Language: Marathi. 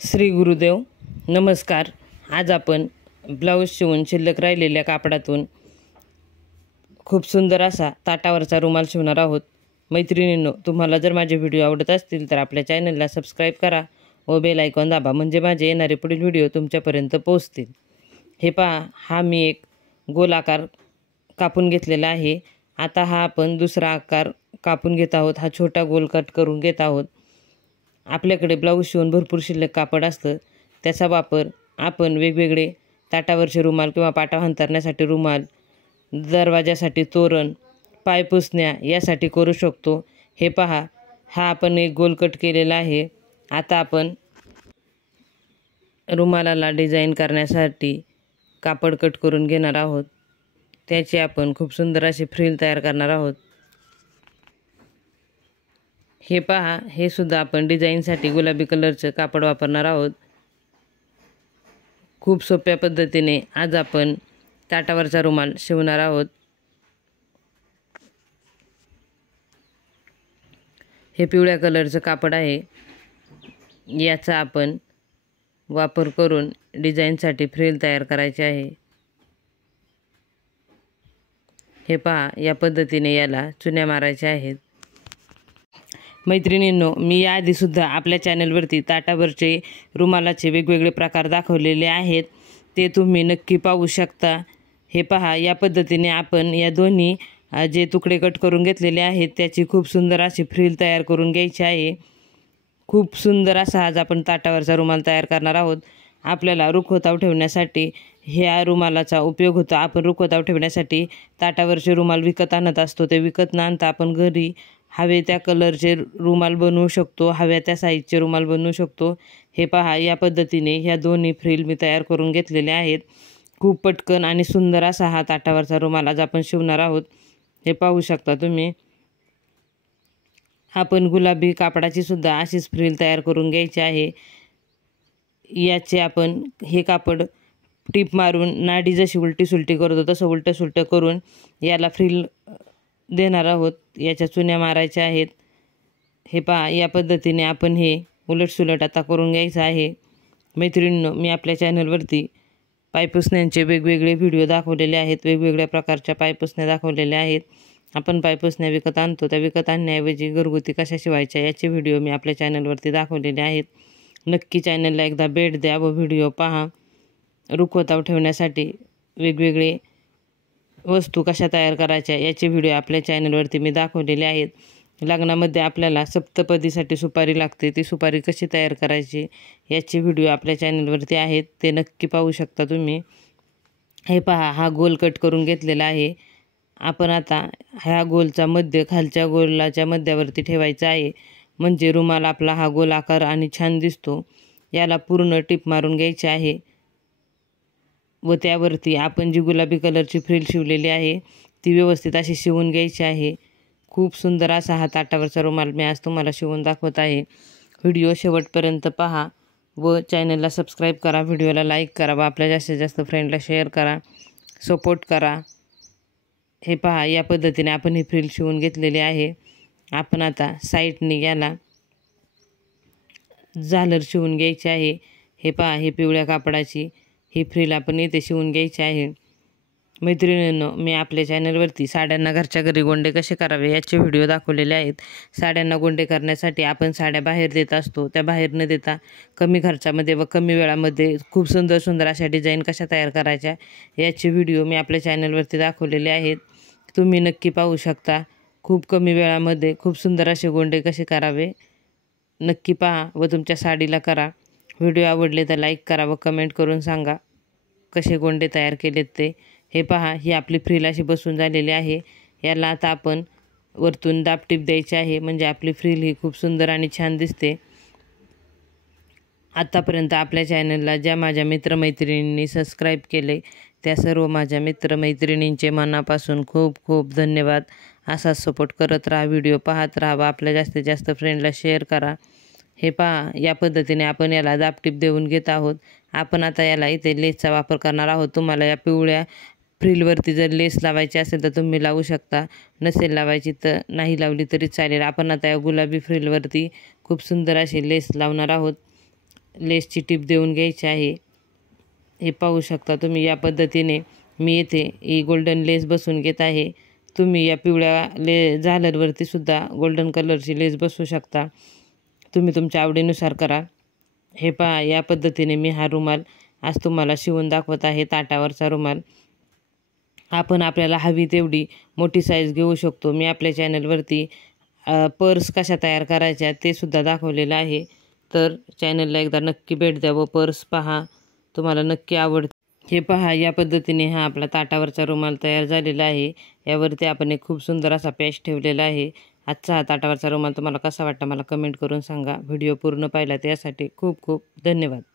श्री गुरुदेव नमस्कार। आज आपण ब्लाऊज शिवून शिल्लक राहिलेल्या कापडातून खूप सुंदर असा ताटावरचा रुमाल शिवणार आहोत। मैत्रिणींनो, तुम्हाला जर माझे व्हिडिओ आवडत असतील तर आपल्या चॅनलला सबस्क्राईब करा व बेल आयकॉन दाबा, म्हणजे माझे येणारे पुढील व्हिडिओ तुमच्यापर्यंत पोहोचतील। हे पहा, हा मी एक गोल आकार कापून घेतलेला आहे। आता हा आपण दुसरा आकार कापून घेत आहोत। हा छोटा गोल कट करून घेत आहोत। आपल्याकडे ब्लाऊज शिवून भरपूर शिल्लक कापड असतं, त्याचा वापर आपण वेगवेगळे ताटावरचे रुमाल किंवा पाटा अंथरण्यासाठी रुमाल, दरवाजासाठी तोरण, पायपुसण्या यासाठी करू शकतो। हे पहा, हा आपण एक गोल कट केलेला आहे। आता आपण रुमालाला डिझाईन करण्यासाठी कापड कट करून घेणार आहोत। त्याची आपण खूप सुंदर अशी फ्रिल तयार करणार आहोत। हे पहा, हे सुद्धा आपण डिझाईनसाठी गुलाबी कलरचं कापड वापरणार आहोत। खूप सोप्या पद्धतीने आज आपण ताटावरचा रुमाल शिवणार आहोत। हे पिवळ्या कलरचं कापड आहे, याचा आपण वापर करून डिझाईनसाठी फ्रिल तयार करायची आहे। हे पहा, या पद्धतीने याला चुन्या मारायच्या आहेत। मैत्रिणींनो, मी याआधीसुद्धा आपल्या चॅनलवरती ताटावरचे रुमालाचे वेगवेगळे प्रकार दाखवलेले आहेत, ते तुम्ही नक्की पाहू शकता। हे पहा, या पद्धतीने आपण या दोन्ही जे तुकडे कट करून घेतलेले आहेत त्याची खूप सुंदर अशी फ्रिल तयार करून घ्यायची आहे। खूप सुंदर असा आज आपण ताटावरचा रुमाल तयार करणार आहोत। आपल्याला रुखवताव ठेवण्यासाठी ह्या रुमालाचा उपयोग होतो। आपण रुखवताव ठेवण्यासाठी ताटावरचे रुमाल विकत आणत असतो, ते विकत न आणता आपण घरी हवे त्या कलरचे रुमाल बनवू शकतो, हव्या त्या साईजचे रुमाल बनवू शकतो। हे पहा, या पद्धतीने ह्या दोन्ही फ्रिल मी तयार करून घेतलेल्या आहेत। खूप पटकन आणि सुंदर असा हा ताटावरचा रुमाल आज आपण शिवणार आहोत। हे पाहू शकता तुम्ही। आपण गुलाबी कापडाची सुद्धा अशीच फ्रिल तयार करून घ्यायची आहे। याचे आपण हे कापड टीप मारून नाडी जशी उलटी सुलटी करतो तसं उलटं सुलटं करून याला फ्रिल देणार आहोत। याच्या चुन्या मारायच्या आहेत। हे पहा, या पद्धतीने आपण हे उलटसुलट आता करून घ्यायचं आहे। मैत्रिणींनो, मी आपल्या चॅनलवरती पायपुसण्यांचे वेगवेगळे व्हिडिओ दाखवलेले आहेत, वेगवेगळ्या प्रकारच्या पायपुसण्या दाखवलेल्या आहेत। आपण पायपुसण्या विकत आणतो, त्या विकत आणण्याऐवजी घरगुती कशा शिवायच्या याचे व्हिडिओ मी आपल्या चॅनलवरती दाखवलेले आहेत। नक्की चॅनलला एकदा भेट द्या व व्हिडिओ पहा। रुखवताव ठेवण्यासाठी वेगवेगळे वस्तू कशा तयार करायच्या याचे व्हिडिओ आपल्या चॅनलवरती मी दाखवलेले आहेत। लग्नामध्ये आपल्याला सप्तपदीसाठी सुपारी लागते, ती सुपारी कशी तयार करायची याचे व्हिडिओ आपल्या चॅनलवरती आहेत, ते नक्की पाहू शकता तुम्ही। हे पहा, हा गोल कट करून घेतलेला आहे। आपण आता ह्या गोलचा मध्य खालच्या गोलाच्या मध्यावरती ठेवायचा आहे, म्हणजे रुमाल आपला हा गोल आकार आणि छान दिसतो। याला पूर्ण टीप मारून घ्यायची आहे व त्यावरती आपण जी गुलाबी कलरची फ्रिल शिवलेली आहे ती व्यवस्थित अशी शिवून घ्यायची आहे। खूप सुंदर असा हा ताटावरचा रुमाल मी आज तुम्हाला शिवून दाखवत आहे। व्हिडिओ शेवटपर्यंत पहा व चॅनलला सबस्क्राईब करा, व्हिडिओला लाईक करा व आपल्या जास्तीत जास्त फ्रेंडला शेअर करा, सपोर्ट करा। हे पहा, या पद्धतीने आपण ही फ्रिल शिवून घेतलेली आहे। आपण आता साईडने याला झालर शिवून घ्यायची आहे। हे पहा, हे पिवळ्या कापडाची ही फ्रिल आपण इथे शिवून घ्यायची आहे। मैत्रिणींनो, मी आपल्या चॅनलवरती साड्यांना घरच्या घरी गोंडे कसे करावे याचे व्हिडिओ दाखवलेले आहेत। साड्यांना गोंडे करण्यासाठी आपण साड्या बाहेर देत असतो, त्या बाहेर न देता कमी खर्चामध्ये व कमी वेळामध्ये खूप सुंदर सुंदर अशा डिझाईन कशा तयार करायच्या याचे व्हिडिओ मी आपल्या चॅनलवरती दाखवलेले आहेत, तुम्ही नक्की पाहू शकता। खूप कमी वेळामध्ये खूप सुंदर असे गोंडे कसे करावे नक्की पहा व तुमच्या साडीला करा। व्हिडिओ आवडले तर लाईक करा व कमेंट करून सांगा कसे गोंडे तयार केलेत ते। हे पहा, ही आपली फ्रिल अशी बसून झालेली आहे। याला आता आपण वरतून दाबटीप द्यायची आहे, म्हणजे आपली फ्रिल ही खूप सुंदर आणि छान दिसते। आत्तापर्यंत आपल्या चॅनलला ज्या माझ्या मित्रमैत्रिणींनी सबस्क्राईब केले त्या सर्व माझ्या मित्रमैत्रिणींचे मनापासून खूप खूप धन्यवाद। असाच सपोर्ट करत राहा, व्हिडिओ पाहत राहा व आपल्या जास्तीत जास्त फ्रेंडला शेअर करा। हे पहा, या पद्धतीने आपण याला दाबटीप देऊन घेत आहोत। आपण आता याला इथे लेसचा वापर करणार आहोत। तुम्हाला या पिवळ्या फ्रिलवरती जर लेस लावायची असेल तर तुम्ही लावू शकता, नसेल लावायची तर नाही लावली तरी चालेल। आपण आता या गुलाबी फ्रिलवरती खूप सुंदर अशी लेस लावणार आहोत। लेसची टीप देऊन घ्यायची आहे। हे पाहू शकता तुम्ही, या पद्धतीने मी येथे ही गोल्डन लेस बसवून घेत आहे। तुम्ही या पिवळ्या झालरवरती सुद्धा गोल्डन कलरची लेस बसवू शकता, तुम्ही तुमच्या आवडीनुसार करा। हे पहा, या पद्धतीने मी हा रुमाल आज तुम्हाला शिवून दाखवत आहे, ताटावरचा रुमाल। आपण आपल्याला हवी तेवढी मोठी साईज घेऊ शकतो। मी आपल्या चॅनलवरती पर्स कशा तयार करायच्या ते सुद्धा दाखवलेलं आहे, तर चॅनलला एकदा नक्की भेट द्या व पर्स पहा, तुम्हाला नक्की आवडते। हे पहा, या पद्धतीने हा आपला ताटावरचा रुमाल तयार झालेला आहे। यावरती आपण एक खूप सुंदर असा पॅच ठेवलेला आहे। आजचा हा ताटावरचा रुमाल तुम्हाला कसा वाटला मला कमेंट करून सांगा। व्हिडिओ पूर्ण पाहिला त्यासाठी खूप खूप धन्यवाद।